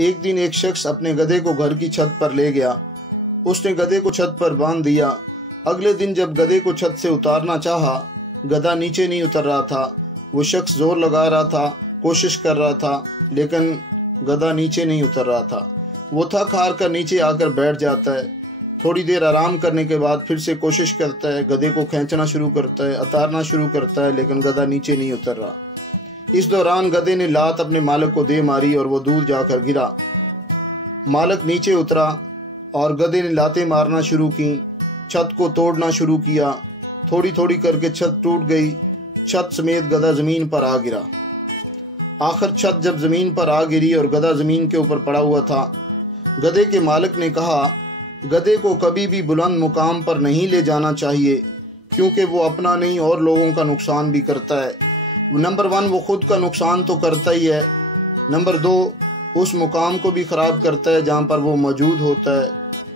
एक दिन एक शख्स अपने गधे को घर की छत पर ले गया। उसने गधे को छत पर बांध दिया। अगले दिन जब गधे को छत से उतारना चाहा, गधा नीचे नहीं उतर रहा था। वो शख्स जोर लगा रहा था, कोशिश कर रहा था, लेकिन गधा नीचे नहीं उतर रहा था। वो थक हार कर नीचे आकर बैठ जाता है। थोड़ी देर आराम करने के बाद फिर से कोशिश करता है, गधे को खींचना शुरू करता है, उतारना शुरू करता है, लेकिन गधा नीचे नहीं उतर रहा। इस दौरान गधे ने लात अपने मालिक को दे मारी और वो दूर जाकर गिरा। मालिक नीचे उतरा और गधे ने लातें मारना शुरू की, छत को तोड़ना शुरू किया। थोड़ी थोड़ी करके छत टूट गई। छत समेत गधा जमीन पर आ गिरा। आखिर छत जब जमीन पर आ गिरी और गधा जमीन के ऊपर पड़ा हुआ था, गधे के मालिक ने कहा, गधे को कभी भी बुलंद मुकाम पर नहीं ले जाना चाहिए, क्योंकि वो अपना नहीं और लोगों का नुकसान भी करता है। नंबर 1 वो खुद का नुकसान तो करता ही है, नंबर 2 उस मुकाम को भी ख़राब करता है जहाँ पर वो मौजूद होता है,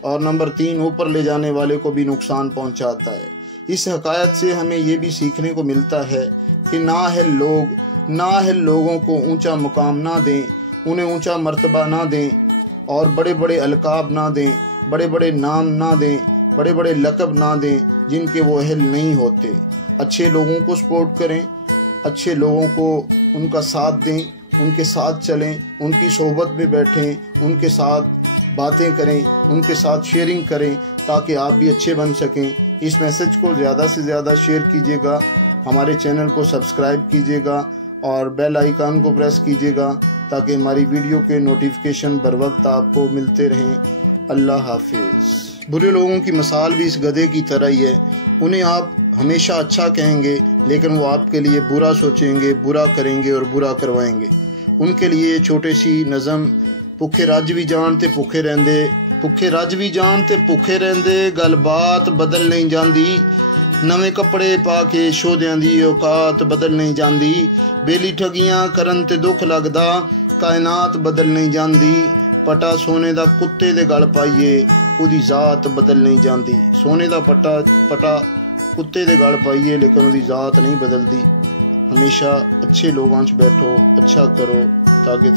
और नंबर 3 ऊपर ले जाने वाले को भी नुकसान पहुँचाता है। इस हकायत से हमें ये भी सीखने को मिलता है कि नाअहल लोगों को ऊंचा मुकाम ना दें, उन्हें ऊंचा मर्तबा ना दें और बड़े बड़े अलकाब ना दें, बड़े बड़े नाम ना दें, बड़े बड़े लक़ब ना दें जिनके वो अहल नहीं होते। अच्छे लोगों को सपोर्ट करें, अच्छे लोगों को उनका साथ दें, उनके साथ चलें, उनकी सोहबत में बैठें, उनके साथ बातें करें, उनके साथ शेयरिंग करें, ताकि आप भी अच्छे बन सकें। इस मैसेज को ज़्यादा से ज़्यादा शेयर कीजिएगा, हमारे चैनल को सब्सक्राइब कीजिएगा और बेल आइकन को प्रेस कीजिएगा ताकि हमारी वीडियो के नोटिफिकेशन बर वक्त आपको मिलते रहें। अल्लाह हाफिज़। बुरे लोगों की मिसाल भी इस गधे की तरह ही है। उन्हें आप हमेशा अच्छा कहेंगे, लेकिन वो आपके लिए बुरा सोचेंगे, बुरा करेंगे और बुरा करवाएंगे। उनके लिए छोटी सी नज़म, भुखे रज भी जान ते भुखे रहंदे, भुखे रज भी जान ते भुखे रहंदे, गलबात बदल नहीं जाती, नवे कपड़े पा के शोधियां दी औकात बदल नहीं जाती, बेली ठगियां करन ते दुख लगदा, कायनात बदल नहीं जाती, पटा सोने दा कुत्ते दे गल पाइए, उदी जात बदल नहीं जाती। सोने दा पटा कुत्ते दे गल पाइए, लेकिन उदी जात नहीं बदलती। हमेशा अच्छे लोगों च बैठो, अच्छा करो, ताकि